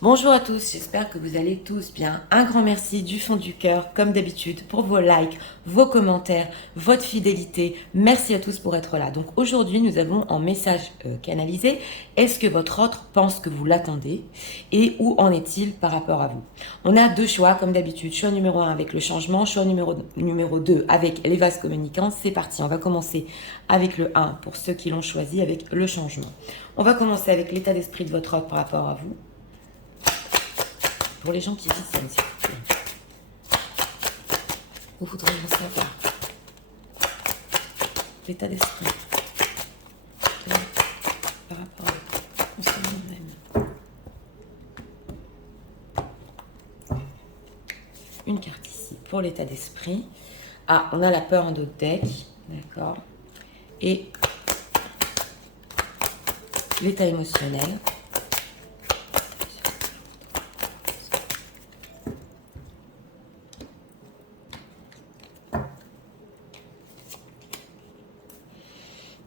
Bonjour à tous, j'espère que vous allez tous bien. Un grand merci du fond du cœur, comme d'habitude, pour vos likes, vos commentaires, votre fidélité. Merci à tous pour être là. Donc aujourd'hui, nous avons en message canalisé, est-ce que votre autre pense que vous l'attendez et où en est-il par rapport à vous? On a deux choix, comme d'habitude. Choix numéro 1 avec le changement, choix numéro 2 avec les vases communicants. C'est parti, on va commencer avec le 1 pour ceux qui l'ont choisi avec le changement. On va commencer avec l'état d'esprit de votre autre par rapport à vous. Pour les gens qui viennent, s'il vous plaît. Vous voudriez savoir l'état d'esprit par rapport à ce même. Une carte ici pour l'état d'esprit. Ah, on a la peur en d'autres decks. D'accord. Et l'état émotionnel.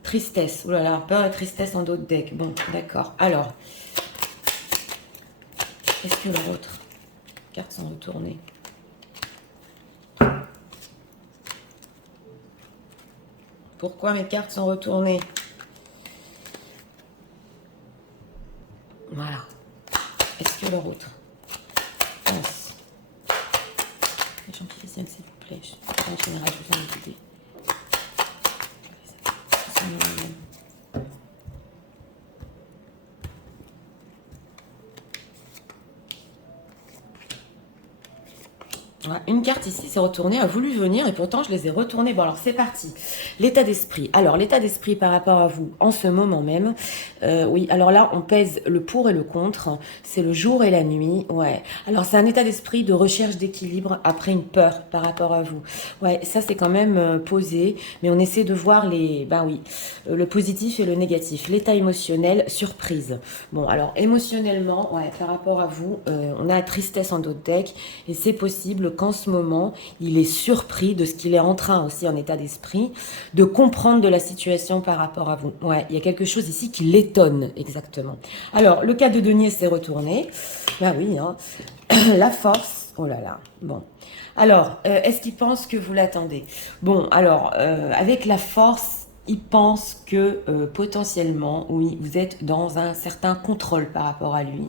Tristesse. Ouh là là, peur et tristesse en d'autres decks. Bon, d'accord. Alors, est-ce que leur autre cartes sont retournées? Pourquoi mes cartes sont retournées? Voilà. Est-ce que leur autre pense? Les gens qui viennent, s'il vous plaît. En général, je vous ai aidé. Une carte ici s'est retournée, a voulu venir et pourtant je les ai retournées. Bon alors c'est parti. L'état d'esprit. Alors l'état d'esprit par rapport à vous en ce moment même. Oui, alors là on pèse le pour et le contre. C'est le jour et la nuit. Ouais. Alors c'est un état d'esprit de recherche d'équilibre après une peur par rapport à vous. Ouais, ça c'est quand même posé. Mais on essaie de voir le positif et le négatif. L'état émotionnel, surprise. Bon alors émotionnellement, ouais, par rapport à vous, on a la tristesse en d'autres decks et c'est possible qu'en ce moment, il est surpris de ce qu'il est en train aussi en état d'esprit, de comprendre de la situation par rapport à vous. Ouais, il y a quelque chose ici qui l'étonne, exactement. Alors, le cas de denier s'est retourné. Ben oui, hein. La force. Oh là là, bon. Alors, est-ce qu'il pense que vous l'attendez? Bon, alors, avec la force, il pense que potentiellement, oui, vous êtes dans un certain contrôle par rapport à lui.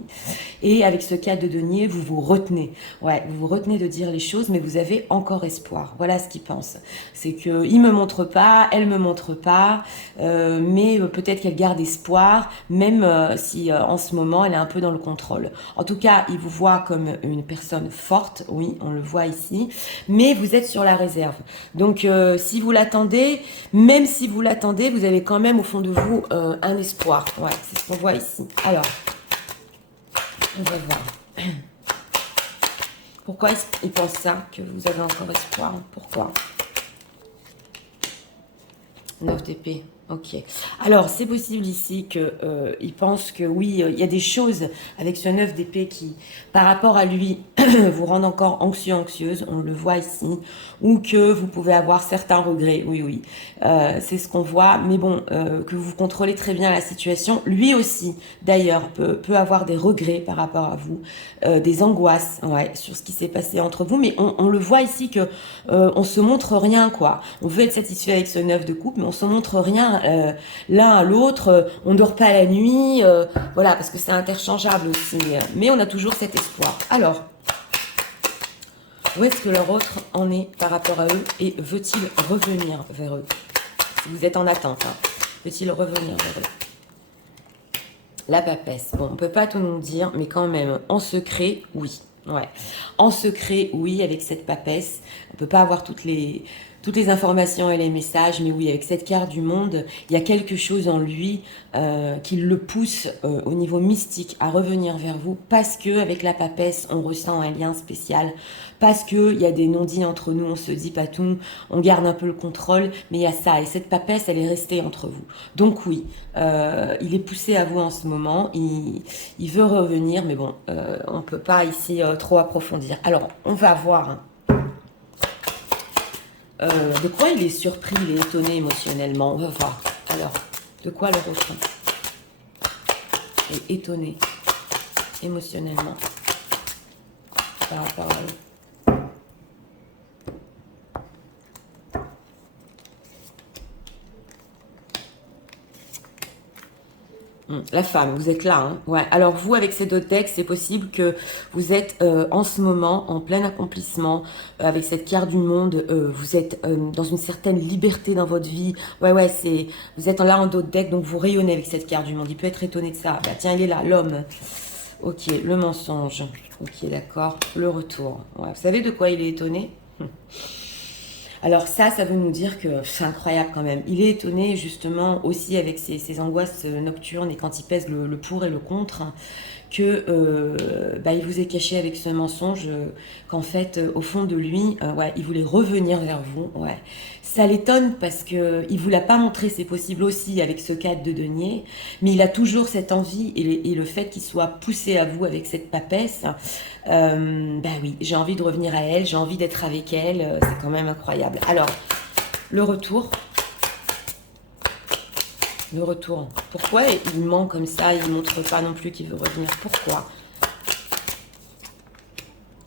Et avec ce cas de denier, vous vous retenez. Ouais, vous vous retenez de dire les choses, mais vous avez encore espoir. Voilà ce qu'il pense. C'est qu'il me montre pas, elle me montre pas, mais peut-être qu'elle garde espoir, même si en ce moment elle est un peu dans le contrôle. En tout cas, il vous voit comme une personne forte, oui, on le voit ici, mais vous êtes sur la réserve. Donc, si vous l'attendez, même si vous l'attendez, vous avez quand même au fond de vous un espoir. Ouais, c'est ce qu'on voit ici. Alors, on va voir. Pourquoi il pense ça, que vous avez encore espoir? Pourquoi? 9 d'épée. Ok. Alors, c'est possible ici qu'il pense que oui, il y a des choses avec ce 9 d'épée qui, par rapport à lui, vous rendent encore anxieux, anxieuse. On le voit ici. Ou que vous pouvez avoir certains regrets. Oui, oui. C'est ce qu'on voit. Mais bon, que vous contrôlez très bien la situation. Lui aussi, d'ailleurs, peut avoir des regrets par rapport à vous. Des angoisses, ouais, sur ce qui s'est passé entre vous. Mais on le voit ici que on se montre rien, quoi. On veut être satisfait avec ce 9 de coupe, mais on se montre rien l'un à l'autre, on dort pas la nuit, voilà, parce que c'est interchangeable aussi, mais on a toujours cet espoir. Alors, où est-ce que leur autre en est par rapport à eux et veut-il revenir vers eux? Si vous êtes en attente, hein, veut-il revenir vers eux? La papesse, bon, on peut pas tout nous dire, mais quand même, en secret, oui. Ouais. En secret, oui, avec cette papesse. On peut pas avoir toutes les informations et les messages, mais oui, avec cette carte du monde, il y a quelque chose en lui qui le pousse au niveau mystique à revenir vers vous, parce que avec la papesse, on ressent un lien spécial, parce que il y a des non-dits entre nous, on se dit pas tout, on garde un peu le contrôle, mais il y a ça, et cette papesse, elle est restée entre vous. Donc oui, il est poussé à vous en ce moment, il veut revenir, mais bon, on peut pas ici trop approfondir. Alors, on va voir. Hein. De quoi il est surpris, il est étonné émotionnellement? On va voir. Alors, de quoi le ressent? Et étonné. émotionnellement par rapport à eux. La femme, vous êtes là, hein. Ouais. Alors vous, avec ces deux decks, c'est possible que vous êtes en ce moment en plein accomplissement avec cette carte du monde. Vous êtes dans une certaine liberté dans votre vie. Ouais, ouais, c'est vous êtes là en d'autres decks, donc vous rayonnez avec cette carte du monde. Il peut être étonné de ça. Bah tiens, il est là, l'homme. Ok, le mensonge. Ok, d'accord. Le retour. Ouais. Vous savez de quoi il est étonné? Alors ça veut nous dire que c'est incroyable quand même. Il est étonné justement aussi avec ses angoisses nocturnes et quand il pèse le pour et le contre, hein, que il vous est caché avec ce mensonge qu'en fait au fond de lui ouais, il voulait revenir vers vous. Ouais. Ça l'étonne parce que il vous l'a pas montré, c'est possible aussi avec ce cadre de denier, mais il a toujours cette envie et le fait qu'il soit poussé à vous avec cette papesse, oui, j'ai envie de revenir à elle, j'ai envie d'être avec elle, c'est quand même incroyable. Alors, le retour. Le retour. Pourquoi il ment comme ça, il ne montre pas non plus qu'il veut revenir? Pourquoi?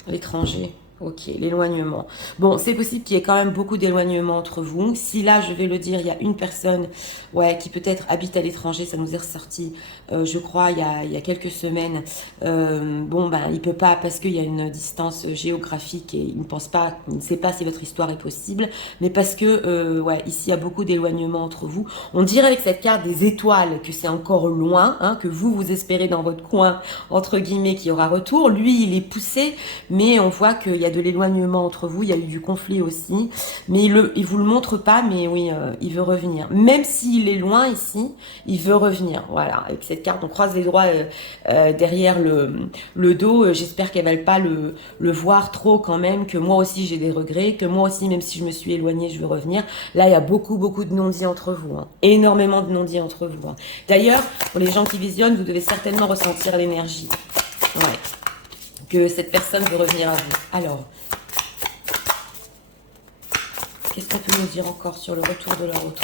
L'étranger. Ok, l'éloignement. Bon, c'est possible qu'il y ait quand même beaucoup d'éloignement entre vous. Si là, je vais le dire, il y a une personne ouais, qui peut-être habite à l'étranger, ça nous est ressorti, je crois, il y a quelques semaines. Il peut pas, parce qu'il y a une distance géographique et il ne pense pas, il ne sait pas si votre histoire est possible, mais parce que, ouais, ici, il y a beaucoup d'éloignement entre vous. On dirait avec cette carte des étoiles que c'est encore loin, hein, que vous espérez dans votre coin, entre guillemets, qu'il y aura retour. Lui, il est poussé, mais on voit qu'il y a de l'éloignement entre vous, il y a eu du conflit aussi, mais il vous le montre pas, mais oui, il veut revenir. Même s'il est loin ici, il veut revenir. Voilà, avec cette carte, on croise les doigts derrière le dos. J'espère qu'elle va pas le voir trop quand même, que moi aussi j'ai des regrets, que moi aussi, même si je me suis éloignée, je veux revenir. Là, il y a beaucoup de non-dits entre vous, hein. Énormément de non-dits entre vous, hein. D'ailleurs, pour les gens qui visionnent, vous devez certainement ressentir l'énergie. Ouais. Que cette personne veut revenir à vous. Alors, qu'est-ce qu'on peut nous dire encore sur le retour de leur autre?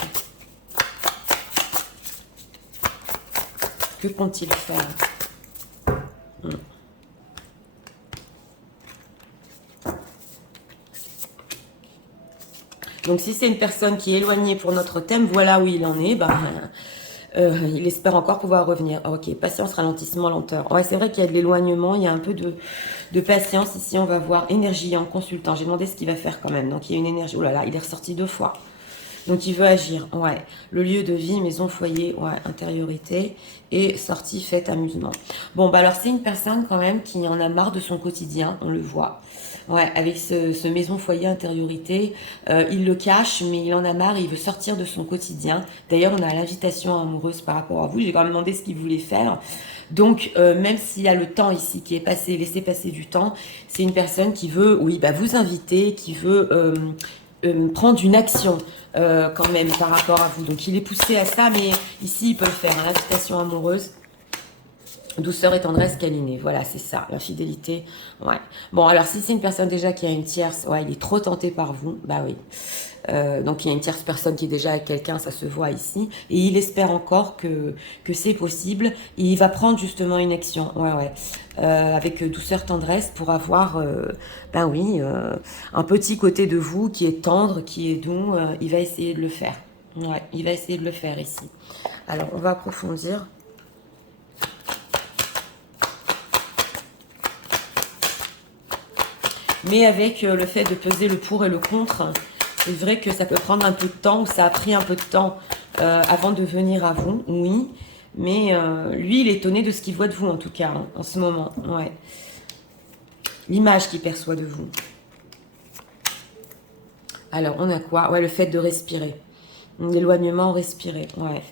Que compte-t-il faire? Donc, si c'est une personne qui est éloignée pour notre thème, voilà où il en est. Il espère encore pouvoir revenir. Ok, patience, ralentissement, lenteur. Ouais, c'est vrai qu'il y a de l'éloignement, il y a un peu de patience. Ici, on va voir énergie en consultant. J'ai demandé ce qu'il va faire quand même. Donc, il y a une énergie. Oh là là, il est ressorti 2 fois. Donc, il veut agir. Ouais. Le lieu de vie, maison, foyer, ouais, intériorité. Et sortie, fête, amusement. Bon, alors, c'est une personne quand même qui en a marre de son quotidien. On le voit. Ouais, avec ce maison, foyer, intériorité. Il le cache, mais il en a marre. Il veut sortir de son quotidien. D'ailleurs, on a l'invitation amoureuse par rapport à vous. J'ai quand même demandé ce qu'il voulait faire. Donc, même s'il y a le temps ici qui est passé, laissez passer du temps, c'est une personne qui veut, oui, vous inviter, qui veut prendre une action quand même par rapport à vous. Donc, il est poussé à ça, mais ici, il peut le faire. Hein, l'invitation amoureuse. Douceur et tendresse câlinée, voilà, c'est ça, la fidélité, ouais. Bon, alors si c'est une personne déjà qui a une tierce, ouais, il est trop tenté par vous, bah oui. Donc il y a une tierce personne qui est déjà avec quelqu'un, ça se voit ici, et il espère encore que c'est possible, et il va prendre justement une action, ouais, ouais, avec douceur, tendresse, pour avoir, un petit côté de vous qui est tendre, qui est doux, il va essayer de le faire, ouais, il va essayer de le faire ici. Alors, on va approfondir. Mais avec le fait de peser le pour et le contre, c'est vrai que ça peut prendre un peu de temps, ou ça a pris un peu de temps avant de venir à vous, oui. Mais lui, il est étonné de ce qu'il voit de vous, en tout cas, hein, en ce moment. Ouais. L'image qu'il perçoit de vous. Alors, on a quoi? Ouais, le fait de respirer. L'éloignement, respirer, ouais.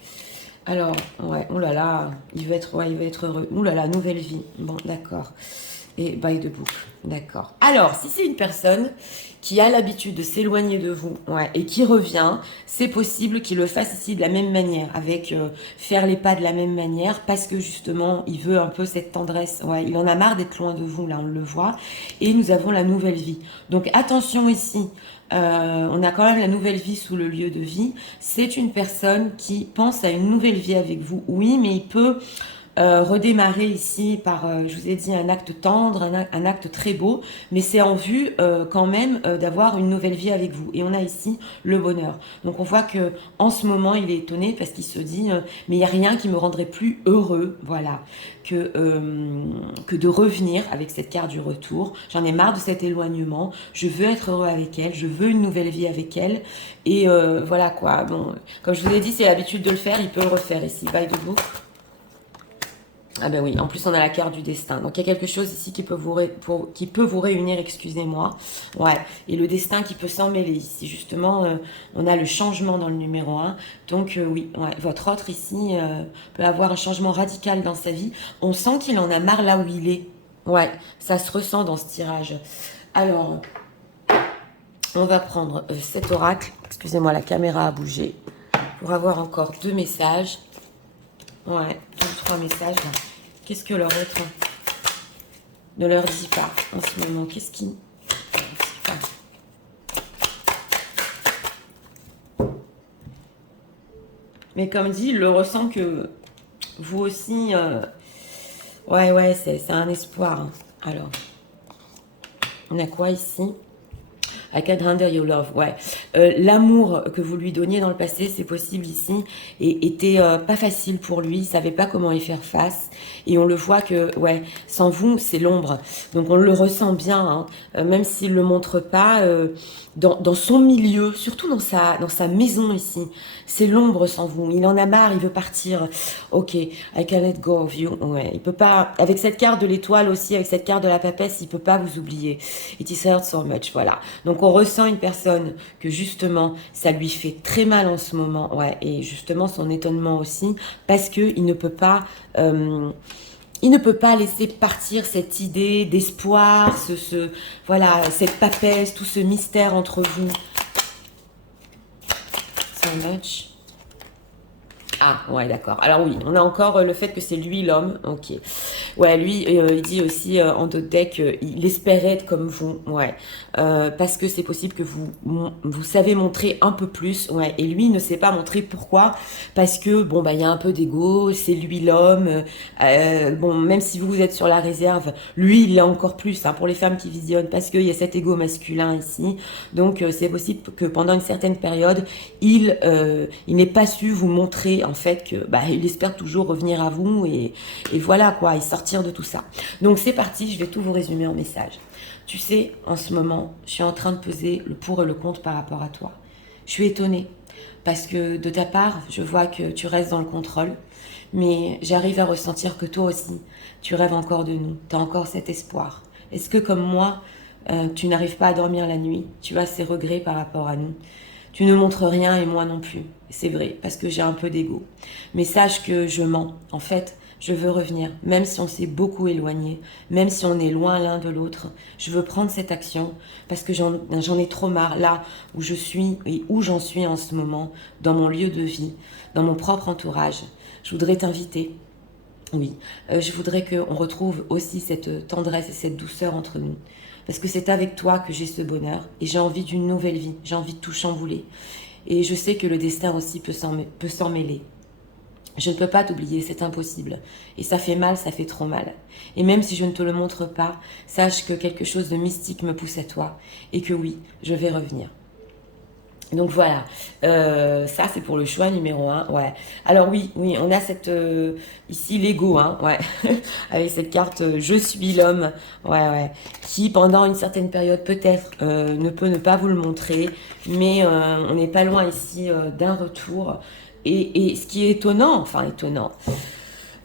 Alors, ouais, oulala, il veut être heureux. Oulala, nouvelle vie. Bon, d'accord. Et bail de boucle, d'accord. Alors, si c'est une personne qui a l'habitude de s'éloigner de vous, ouais, et qui revient, c'est possible qu'il le fasse ici de la même manière, avec faire les pas de la même manière, parce que justement, il veut un peu cette tendresse. Ouais, il en a marre d'être loin de vous, là, on le voit. Et nous avons la nouvelle vie. Donc, attention ici. On a quand même la nouvelle vie sous le lieu de vie. C'est une personne qui pense à une nouvelle vie avec vous. Oui, mais il peut redémarrer ici par, je vous ai dit, un acte tendre, un acte très beau, mais c'est en vue quand même d'avoir une nouvelle vie avec vous. Et on a ici le bonheur. Donc on voit que en ce moment, il est étonné parce qu'il se dit, mais il n'y a rien qui me rendrait plus heureux, voilà, que de revenir avec cette carte du retour. J'en ai marre de cet éloignement. Je veux être heureux avec elle. Je veux une nouvelle vie avec elle. Et voilà quoi. Bon, comme je vous ai dit, c'est l'habitude de le faire. Il peut le refaire ici. By the book. Ah ben oui, en plus on a la carte du destin. Donc il y a quelque chose ici qui peut vous réunir, excusez-moi. Ouais, et le destin qui peut s'en mêler ici. Justement, on a le changement dans le numéro 1. Donc oui, ouais, votre autre ici peut avoir un changement radical dans sa vie. On sent qu'il en a marre là où il est. Ouais, ça se ressent dans ce tirage. Alors, on va prendre cet oracle. Excusez-moi, la caméra a bougé. Pour avoir encore 2 messages. Ouais, 2 ou 3 messages. Qu'est-ce que leur autre ne leur dit pas en ce moment? Qu'est-ce qui ne leur dit pas? Mais comme dit, il le ressent que vous aussi... ouais, c'est un espoir. Hein. Alors, on a quoi ici? I can handle your love, ouais. L'amour que vous lui donniez dans le passé, c'est possible ici, et était pas facile pour lui, il savait pas comment y faire face, et on le voit que, ouais, sans vous, c'est l'ombre. Donc on le ressent bien, hein, même s'il le montre pas, dans son milieu, surtout dans sa maison ici, c'est l'ombre sans vous. Il en a marre, il veut partir. Ok, I can let go of you. Ouais, il peut pas, avec cette carte de l'étoile aussi, avec cette carte de la papesse, il peut pas vous oublier. It is hurt so much, voilà. Donc on ressent une personne que justement, ça lui fait très mal en ce moment, ouais, et justement son étonnement aussi, parce que il ne peut pas... il ne peut pas laisser partir cette idée d'espoir, voilà, cette papesse, tout ce mystère entre vous. So much. Ah, ouais, d'accord. Alors oui, on a encore le fait que c'est lui l'homme. Ok. Ouais, lui, il dit aussi en d'autres decks, il espérait être comme vous. Ouais. Parce que c'est possible que vous savez montrer un peu plus. Ouais. Et lui, il ne sait pas montrer pourquoi. Parce que, bon, bah, il y a un peu d'ego. C'est lui l'homme. Bon, même si vous êtes sur la réserve, lui, il l'a encore plus, hein, pour les femmes qui visionnent. Parce qu'il y a cet ego masculin ici. Donc, c'est possible que pendant une certaine période, il n'ait pas su vous montrer en fait que bah, il espère toujours revenir à vous et voilà quoi, et sortir de tout ça. Donc c'est parti, je vais tout vous résumer en message. Tu sais, en ce moment, je suis en train de peser le pour et le contre par rapport à toi. Je suis étonnée parce que de ta part, je vois que tu restes dans le contrôle, mais j'arrive à ressentir que toi aussi, tu rêves encore de nous, tu as encore cet espoir. Est-ce que comme moi, tu n'arrives pas à dormir la nuit, tu as ces regrets par rapport à nous? Tu ne montres rien et moi non plus. C'est vrai, parce que j'ai un peu d'ego. Mais sache que je mens. En fait, je veux revenir, même si on s'est beaucoup éloigné, même si on est loin l'un de l'autre. Je veux prendre cette action parce que j'en ai trop marre là où je suis et où j'en suis en ce moment, dans mon lieu de vie, dans mon propre entourage. Je voudrais t'inviter. Oui, je voudrais qu'on retrouve aussi cette tendresse et cette douceur entre nous. Parce que c'est avec toi que j'ai ce bonheur et j'ai envie d'une nouvelle vie, j'ai envie de tout chambouler. Et je sais que le destin aussi peut s'en mêler. Je ne peux pas t'oublier, c'est impossible. Et ça fait mal, ça fait trop mal. Et même si je ne te le montre pas, sache que quelque chose de mystique me pousse à toi et que oui, je vais revenir. Donc voilà, ça c'est pour le choix numéro 1, ouais. Alors oui, on a ici l'ego, hein, ouais, avec cette carte je suis l'homme, ouais, qui pendant une certaine période peut-être ne peut ne pas vous le montrer, mais on n'est pas loin ici d'un retour. Et ce qui est étonnant,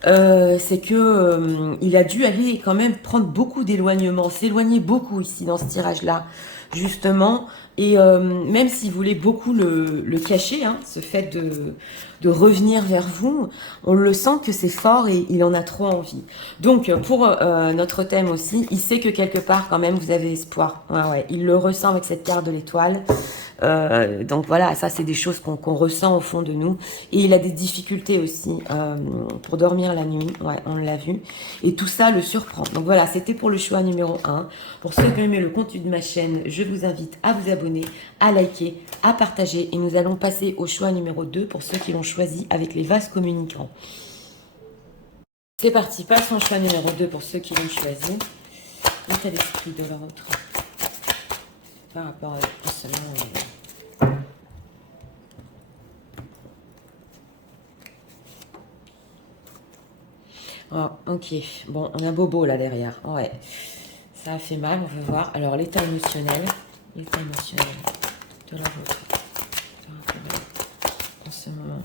c'est que il a dû aller quand même prendre beaucoup d'éloignement, s'éloigner beaucoup ici dans ce tirage-là, justement. Et même s'il voulait beaucoup le cacher, hein, ce fait de revenir vers vous, on le sent que c'est fort et il en a trop envie. Donc pour notre thème aussi, il sait que quelque part quand même vous avez espoir. Ouais, il le ressent avec cette carte de l'étoile. Donc voilà, ça c'est des choses qu'on ressent au fond de nous. Et il a des difficultés aussi pour dormir la nuit, ouais, on l'a vu. Et tout ça le surprend. Donc voilà, c'était pour le choix numéro 1. Pour ceux qui ont aimé le contenu de ma chaîne, je vous invite à vous abonner, à liker, à partager. Et nous allons passer au choix numéro 2 pour ceux qui l'ont choisi avec les vases communicants. C'est parti, passe mon choix numéro 2 pour ceux qui l'ont choisi. L'état d'esprit de l'autre par rapport à seulement... Oh, ok, bon, on a Bobo là derrière. Ouais, ça a fait mal, on va voir. Alors, l'état émotionnel de l'autre en ce moment.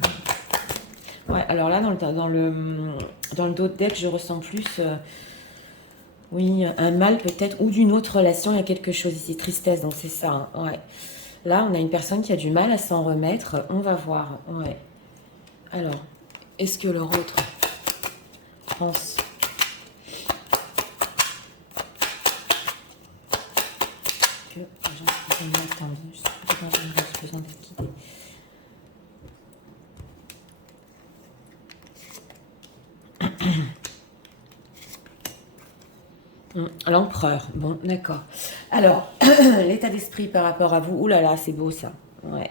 Ouais, alors là, dans le dos de deck, je ressens plus, oui, un mal peut-être, ou d'une autre relation, il y a quelque chose ici, tristesse, donc c'est ça, hein, ouais. Là, on a une personne qui a du mal à s'en remettre, on va voir, ouais. Alors, est-ce que leur autre pense que les gens qui m'attendent, je suis dans une besoin d'être guidée. L'empereur, bon, d'accord. Alors, l'état d'esprit par rapport à vous, oulala, c'est beau ça. Ouais.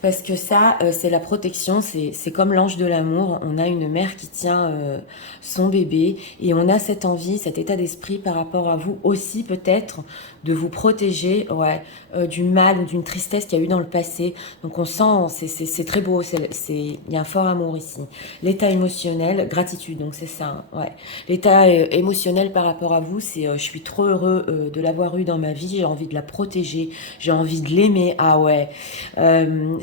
Parce que ça, c'est la protection, c'est comme l'ange de l'amour. On a une mère qui tient son bébé et on a cette envie, cet état d'esprit par rapport à vous aussi peut-être de vous protéger, ouais, du mal ou d'une tristesse qu'il y a eu dans le passé. Donc on sent, c'est très beau, il y a un fort amour ici. L'état émotionnel, gratitude, donc c'est ça, hein, ouais. L'état émotionnel par rapport à vous, c'est je suis trop heureux de l'avoir eu dans ma vie, j'ai envie de la protéger, j'ai envie de l'aimer, ah ouais.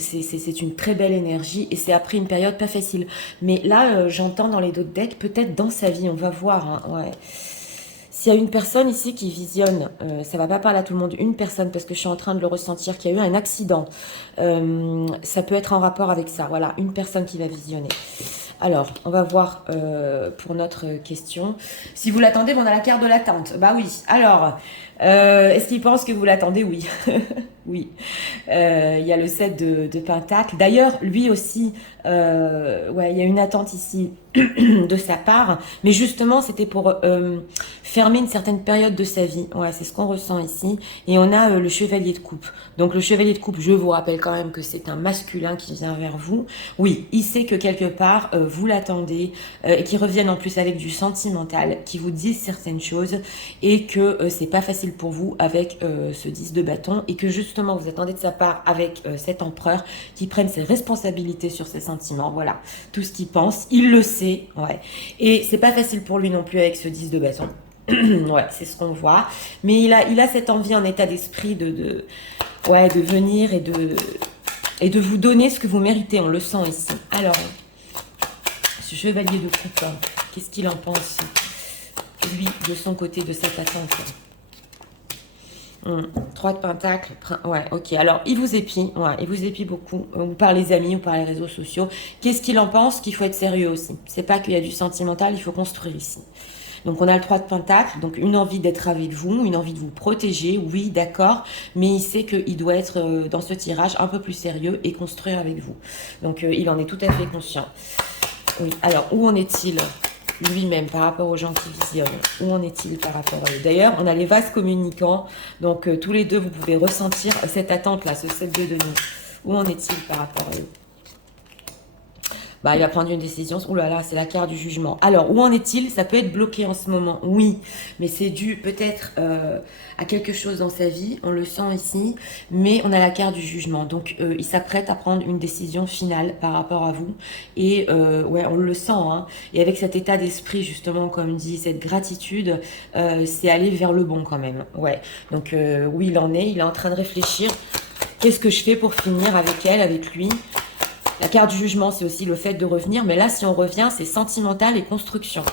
C'est une très belle énergie et c'est après une période pas facile. Mais là, j'entends dans les d'autres decks, peut-être dans sa vie, on va voir, hein, ouais. S'il y a une personne ici qui visionne, ça va pas parler à tout le monde, une personne, parce que je suis en train de le ressentir, qu'il y a eu un accident, ça peut être en rapport avec ça, voilà, une personne qui va visionner. Alors, on va voir pour notre question. Si vous l'attendez, on a la carte de l'attente. Bah oui, alors, est-ce qu'il pense que vous l'attendez? Oui. Oui. Il y a le 7 de Pentacle. D'ailleurs, lui aussi, ouais, il y a une attente ici de sa part. Mais justement, c'était pour fermer une certaine période de sa vie. Ouais, c'est ce qu'on ressent ici. Et on a le chevalier de coupe. Donc le chevalier de coupe, je vous rappelle quand même que c'est un masculin qui vient vers vous. Oui, il sait que quelque part, vous l'attendez et qu'il revienne en plus avec du sentimental, qui vous dise certaines choses et que c'est pas facile pour vous avec ce 10 de bâton et que justement vous attendez de sa part avec cet empereur qui prenne ses responsabilités sur ses sentiments. Voilà, tout ce qu'il pense, il le sait, ouais. Et c'est pas facile pour lui non plus avec ce 10 de bâton. Ouais, c'est ce qu'on voit. Mais il a cette envie en état d'esprit ouais, de venir et de vous donner ce que vous méritez. On le sent ici. Alors, ce chevalier de coupe, hein, qu'est-ce qu'il en pense, lui, de son côté, de cette attente? 3 de pentacle, ouais, ok. Alors, il vous épie, ouais, il vous épie beaucoup, ou par les amis, ou par les réseaux sociaux. Qu'est-ce qu'il en pense? Qu'il faut être sérieux aussi. C'est pas qu'il y a du sentimental, il faut construire ici. Donc on a le 3 de pentacle, donc une envie d'être avec vous, une envie de vous protéger, oui, d'accord, mais il sait qu'il doit être dans ce tirage un peu plus sérieux et construire avec vous. Donc il en est tout à fait conscient. Oui, alors où en est-il lui-même par rapport aux gens qui visionnent? Où en est-il par rapport à eux? D'ailleurs, on a les vases communicants, donc tous les deux, vous pouvez ressentir cette attente-là, ce 7-2 de nous. Où en est-il par rapport à eux? Bah, il va prendre une décision. Ouh là là, c'est la carte du jugement. Alors, où en est-il? Ça peut être bloqué en ce moment, oui, mais c'est dû peut-être à quelque chose dans sa vie. On le sent ici, mais on a la carte du jugement. Donc, il s'apprête à prendre une décision finale par rapport à vous. Et ouais, on le sent. Hein. Et avec cet état d'esprit, justement, comme dit, cette gratitude, c'est aller vers le bon quand même. Ouais. Donc, où il en est en train de réfléchir. Qu'est-ce que je fais pour finir avec elle, avec lui? La carte du jugement, c'est aussi le fait de revenir. Mais là, si on revient, c'est sentimental et construction.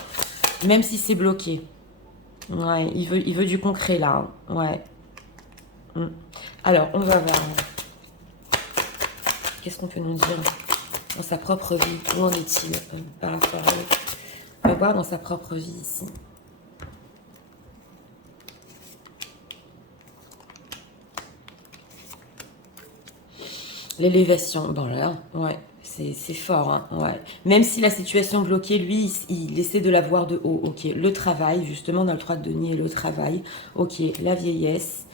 Même si c'est bloqué. Ouais, il veut du concret, là. Hein. Ouais. Alors, on va voir. Qu'est-ce qu'on peut nous dire dans sa propre vie? Où en est-il par rapport à eux? On va voir dans sa propre vie, ici. L'élévation, bon là, ouais, c'est fort, hein, ouais. Même si la situation bloquée, lui, il essaie de la voir de haut, ok. Le travail, justement, dans le 3 de denier, le travail, ok. La vieillesse,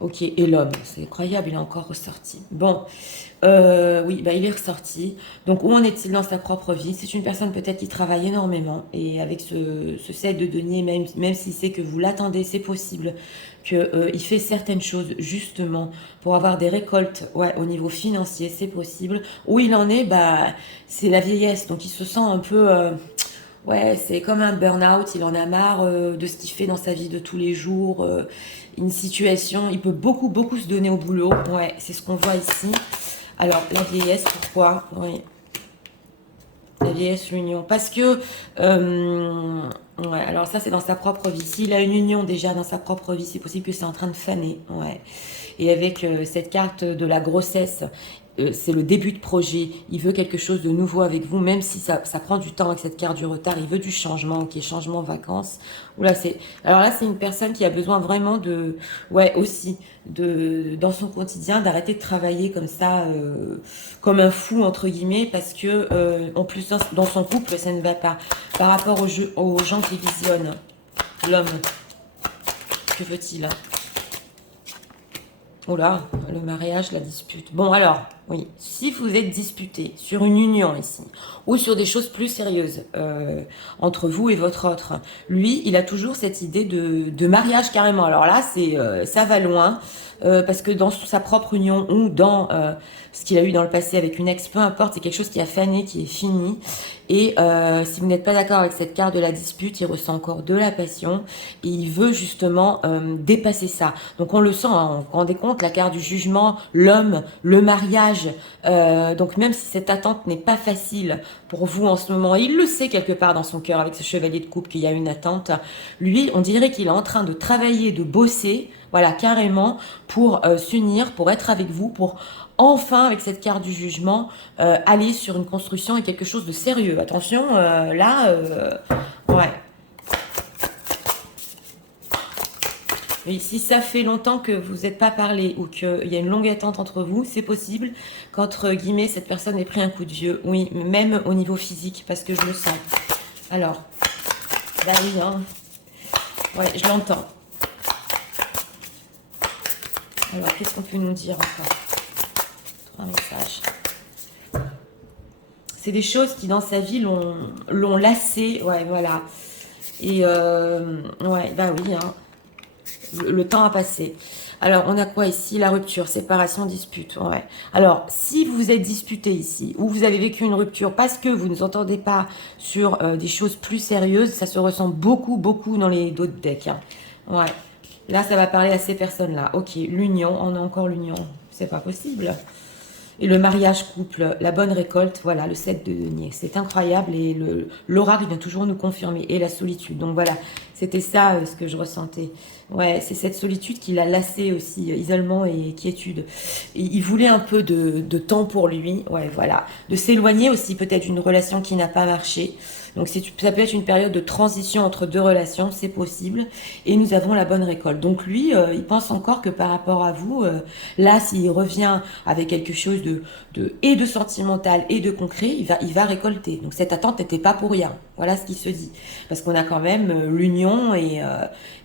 Ok, et l'homme, c'est incroyable, il est encore ressorti. Bon, oui, bah, il est ressorti. Donc, où en est-il dans sa propre vie? C'est une personne peut-être qui travaille énormément. Et avec ce 7 de denier, même s'il sait que vous l'attendez, c'est possible qu'il il fait certaines choses justement pour avoir des récoltes, ouais, au niveau financier, c'est possible. Où il en est, bah, c'est la vieillesse. Donc, il se sent un peu... ouais, c'est comme un burn-out, il en a marre de ce qu'il fait dans sa vie de tous les jours. Une situation, il peut beaucoup, beaucoup se donner au boulot. Ouais, c'est ce qu'on voit ici. Alors, la vieillesse, pourquoi? Oui, la vieillesse, l'union. Parce que, ouais, alors ça, c'est dans sa propre vie. S'il a une union déjà dans sa propre vie, c'est possible que c'est en train de faner. Ouais. Et avec cette carte de la grossesse, c'est le début de projet. Il veut quelque chose de nouveau avec vous, même si ça prend du temps avec cette carte du retard. Il veut du changement, qui est changement vacances. Oula, alors là, c'est une personne qui a besoin vraiment ouais, aussi, dans son quotidien, d'arrêter de travailler comme ça, comme un fou, entre guillemets, parce que, en plus, dans son couple, ça ne va pas. Par rapport aux gens qui visionnent, l'homme, que veut-il? Oh là, le mariage, la dispute. Bon alors, oui, si vous êtes disputé sur une union ici, ou sur des choses plus sérieuses entre vous et votre autre, lui, il a toujours cette idée de mariage carrément. Alors là, ça va loin, parce que dans sa propre union ou dans ce qu'il a eu dans le passé avec une ex, peu importe, c'est quelque chose qui a fané, qui est fini. Et si vous n'êtes pas d'accord avec cette carte de la dispute, il ressent encore de la passion et il veut justement dépasser ça. Donc on le sent, hein, on vous rendez compte, la carte du jugement, l'homme, le mariage. Donc même si cette attente n'est pas facile pour vous en ce moment, il le sait quelque part dans son cœur avec ce chevalier de coupe qu'il y a une attente, lui, on dirait qu'il est en train de travailler, de bosser, voilà, carrément, pour s'unir, pour être avec vous, pour enfin, avec cette carte du jugement, aller sur une construction et quelque chose de sérieux. Attention, là, ouais. Et si ça fait longtemps que vous n'êtes pas parlé ou qu'il y a une longue attente entre vous, c'est possible qu'entre guillemets, cette personne ait pris un coup de vieux. Oui, même au niveau physique, parce que je le sens. Alors, bah oui, hein. Ouais, je l'entends. Alors, qu'est-ce qu'on peut nous dire encore? 3 messages. C'est des choses qui, dans sa vie, l'ont lassé. Ouais, voilà. Et, ouais, bah oui, hein. Le temps a passé. Alors, on a quoi ici? La rupture, séparation, dispute. Ouais. Alors, si vous êtes disputé ici, ou vous avez vécu une rupture parce que vous ne vous entendez pas sur des choses plus sérieuses, ça se ressent beaucoup, beaucoup dans les d'autres decks. Hein. Ouais. Là, ça va parler à ces personnes-là. Ok, l'union, on a encore l'union. C'est pas possible. Et le mariage couple, la bonne récolte, voilà, le 7 de denier. C'est incroyable et l'oracle vient toujours nous confirmer. Et la solitude. Donc voilà, c'était ça ce que je ressentais. Ouais, c'est cette solitude qui l'a lassé aussi, isolement et quiétude. Et il voulait un peu de temps pour lui, ouais, voilà. De s'éloigner aussi peut-être d'une relation qui n'a pas marché. Donc ça peut être une période de transition entre deux relations, c'est possible. Et nous avons la bonne récolte. Donc lui, il pense encore que par rapport à vous, là, s'il revient avec quelque chose et de sentimental et de concret, il va récolter. Donc cette attente n'était pas pour rien. Voilà ce qui se dit. Parce qu'on a quand même l'union et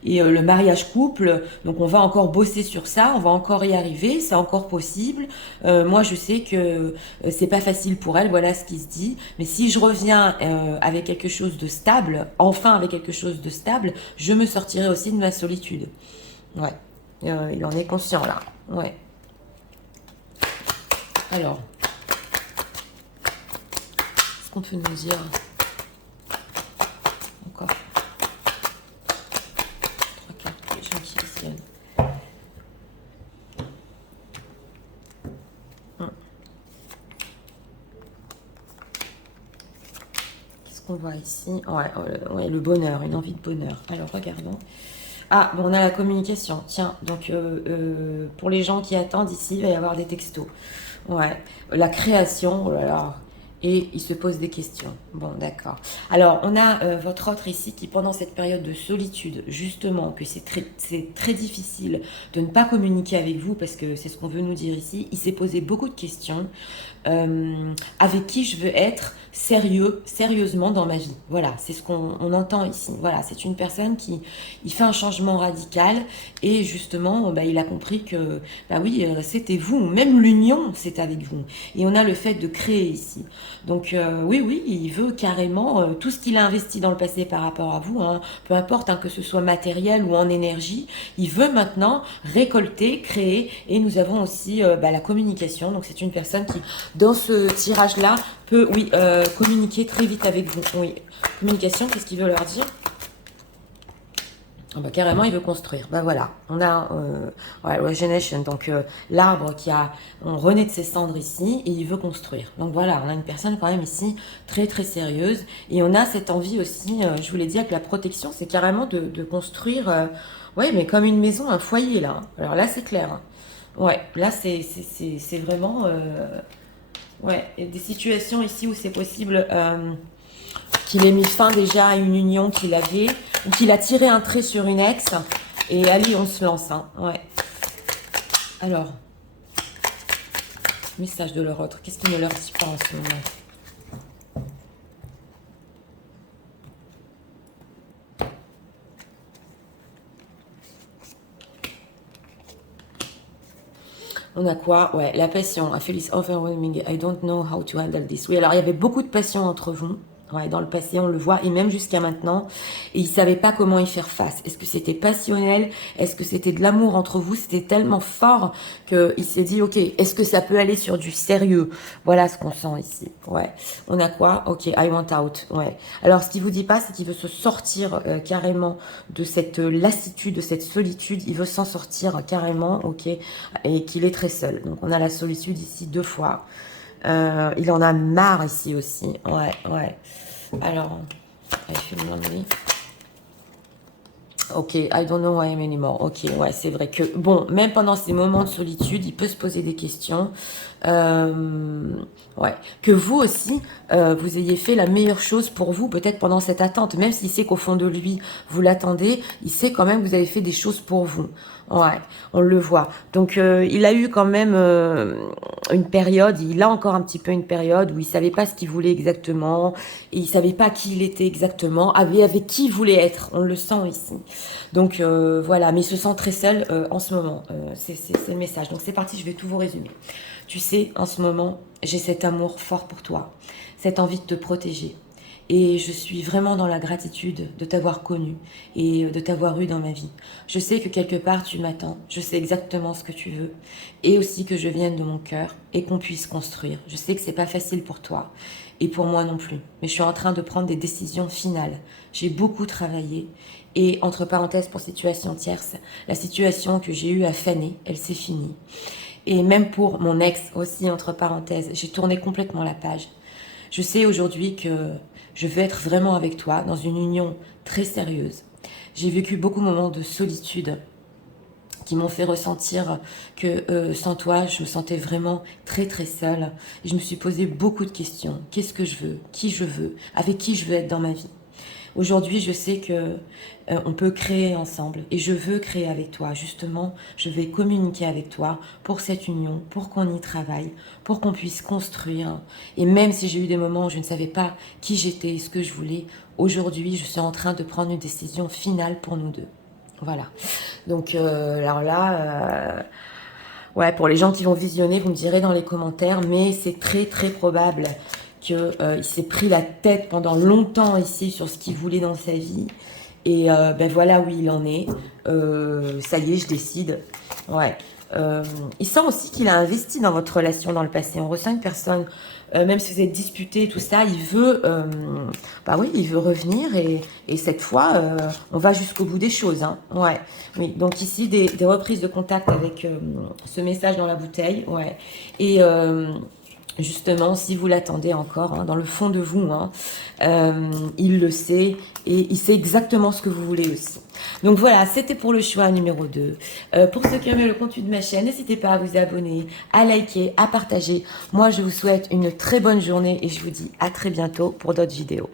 le mariage couple. Donc on va encore bosser sur ça, on va encore y arriver, c'est encore possible. Moi je sais que c'est pas facile pour elle, voilà ce qui se dit. Mais si je reviens avec quelque chose de stable, enfin avec quelque chose de stable, je me sortirai aussi de ma solitude. Ouais, il en est conscient là. Ouais. Alors, qu'est-ce qu'on peut nous dire encore? 3 cartes, les gens qui visionnent. Qu'est-ce qu'on voit ici? Ouais, le bonheur, une envie de bonheur. Alors, regardons. Ah, bon, on a la communication. Tiens, donc pour les gens qui attendent ici, il va y avoir des textos. Ouais, la création, oh là là. et il se pose des questions. Bon, d'accord. Alors, on a votre autre ici qui, pendant cette période de solitude, justement, que c'est très difficile de ne pas communiquer avec vous, parce que c'est ce qu'on veut nous dire ici, il s'est posé beaucoup de questions. Avec qui je veux être sérieusement dans ma vie. Voilà, c'est ce qu'on entend ici. Voilà, c'est une personne qui il fait un changement radical et justement, bah, il a compris que, bah oui, c'était vous, même l'union, c'est avec vous. Et on a le fait de créer ici. Donc oui, oui, il veut carrément tout ce qu'il a investi dans le passé par rapport à vous, hein, peu importe hein, que ce soit matériel ou en énergie, il veut maintenant récolter, créer. Et nous avons aussi bah, la communication. Donc c'est une personne qui dans ce tirage-là, peut, oui, communiquer très vite avec vous. Oui, communication, qu'est-ce qu'il veut leur dire? Oh bah, carrément, il veut construire. Ben voilà, on a ouais, Regeneration, donc l'arbre qui a, on renaît de ses cendres ici et il veut construire. Donc voilà, on a une personne quand même ici très très sérieuse et on a cette envie aussi, je vous l'ai dit avec la protection, c'est carrément de construire, ouais, mais comme une maison, un foyer là. Alors là, c'est clair. Hein. Ouais, là, c'est vraiment... ouais, il y a des situations ici où c'est possible qu'il ait mis fin déjà à une union qu'il avait, ou qu'il a tiré un trait sur une ex, et allez, on se lance. Hein. Ouais. Alors, message de leur autre, qu'est-ce qu'il ne leur dit pas en ce moment? On a quoi? Ouais, la passion. I feel it's overwhelming. I don't know how to handle this. Oui, alors il y avait beaucoup de passion entre vous. Ouais, dans le passé, on le voit, et même jusqu'à maintenant. Et il savait pas comment y faire face. Est-ce que c'était passionnel? Est-ce que c'était de l'amour entre vous? C'était tellement fort qu'il s'est dit, ok, est-ce que ça peut aller sur du sérieux? Voilà ce qu'on sent ici. Ouais. On a quoi? Ok, I want out. Ouais. Alors, ce qu'il vous dit pas, c'est qu'il veut se sortir carrément de cette lassitude, de cette solitude. Il veut s'en sortir carrément, ok, et qu'il est très seul. Donc, on a la solitude ici 2 fois. Il en a marre ici aussi. Ouais, ouais. Alors, I feel lonely. Ok, I don't know who I am anymore. Ok, ouais, c'est vrai que, bon, même pendant ces moments de solitude, il peut se poser des questions. Ouais, que vous aussi, vous ayez fait la meilleure chose pour vous, peut-être pendant cette attente. Même s'il sait qu'au fond de lui, vous l'attendez, il sait quand même que vous avez fait des choses pour vous. Ouais, on le voit. Donc, il a eu quand même une période, il a encore un petit peu une période où il savait pas ce qu'il voulait exactement, et il savait pas qui il était exactement, avec qui il voulait être. On le sent ici. Donc, voilà, mais il se sent très seul en ce moment. C'est le message. Donc, c'est parti, je vais tout vous résumer. Tu sais, en ce moment, j'ai cet amour fort pour toi, cette envie de te protéger. Et je suis vraiment dans la gratitude de t'avoir connu et de t'avoir eu dans ma vie. Je sais que quelque part tu m'attends, je sais exactement ce que tu veux et aussi que je vienne de mon cœur et qu'on puisse construire. Je sais que c'est pas facile pour toi et pour moi non plus, mais je suis en train de prendre des décisions finales. J'ai beaucoup travaillé et entre parenthèses pour situation tierce, la situation que j'ai eue à faner, elle s'est finie. Et même pour mon ex aussi, entre parenthèses, j'ai tourné complètement la page. Je sais aujourd'hui que je veux être vraiment avec toi dans une union très sérieuse. J'ai vécu beaucoup de moments de solitude qui m'ont fait ressentir que sans toi, je me sentais vraiment très très seule. Et je me suis posé beaucoup de questions. Qu'est-ce que je veux? Qui je veux? Avec qui je veux être dans ma vie? Aujourd'hui, je sais que on peut créer ensemble et je veux créer avec toi. Justement, je vais communiquer avec toi pour cette union, pour qu'on y travaille, pour qu'on puisse construire. Et même si j'ai eu des moments où je ne savais pas qui j'étais, ce que je voulais, aujourd'hui, je suis en train de prendre une décision finale pour nous deux. Voilà. Donc, alors là, ouais, pour les gens qui vont visionner, vous me direz dans les commentaires, mais c'est très très probable qu'il s'est pris la tête pendant longtemps ici sur ce qu'il voulait dans sa vie. Et ben voilà où il en est. Ça y est, je décide. Ouais. Il sent aussi qu'il a investi dans votre relation dans le passé. On ressent une personne, même si vous êtes disputé, tout ça, il veut, bah oui, il veut revenir et cette fois, on va jusqu'au bout des choses. Hein. Ouais. Oui. Donc ici, des reprises de contact avec ce message dans la bouteille. Ouais. Et Justement, si vous l'attendez encore, hein, dans le fond de vous, hein, il le sait et il sait exactement ce que vous voulez aussi. Donc voilà, c'était pour le choix numéro 2. Pour ceux qui aiment le contenu de ma chaîne, n'hésitez pas à vous abonner, à liker, à partager. Moi, je vous souhaite une très bonne journée et je vous dis à très bientôt pour d'autres vidéos.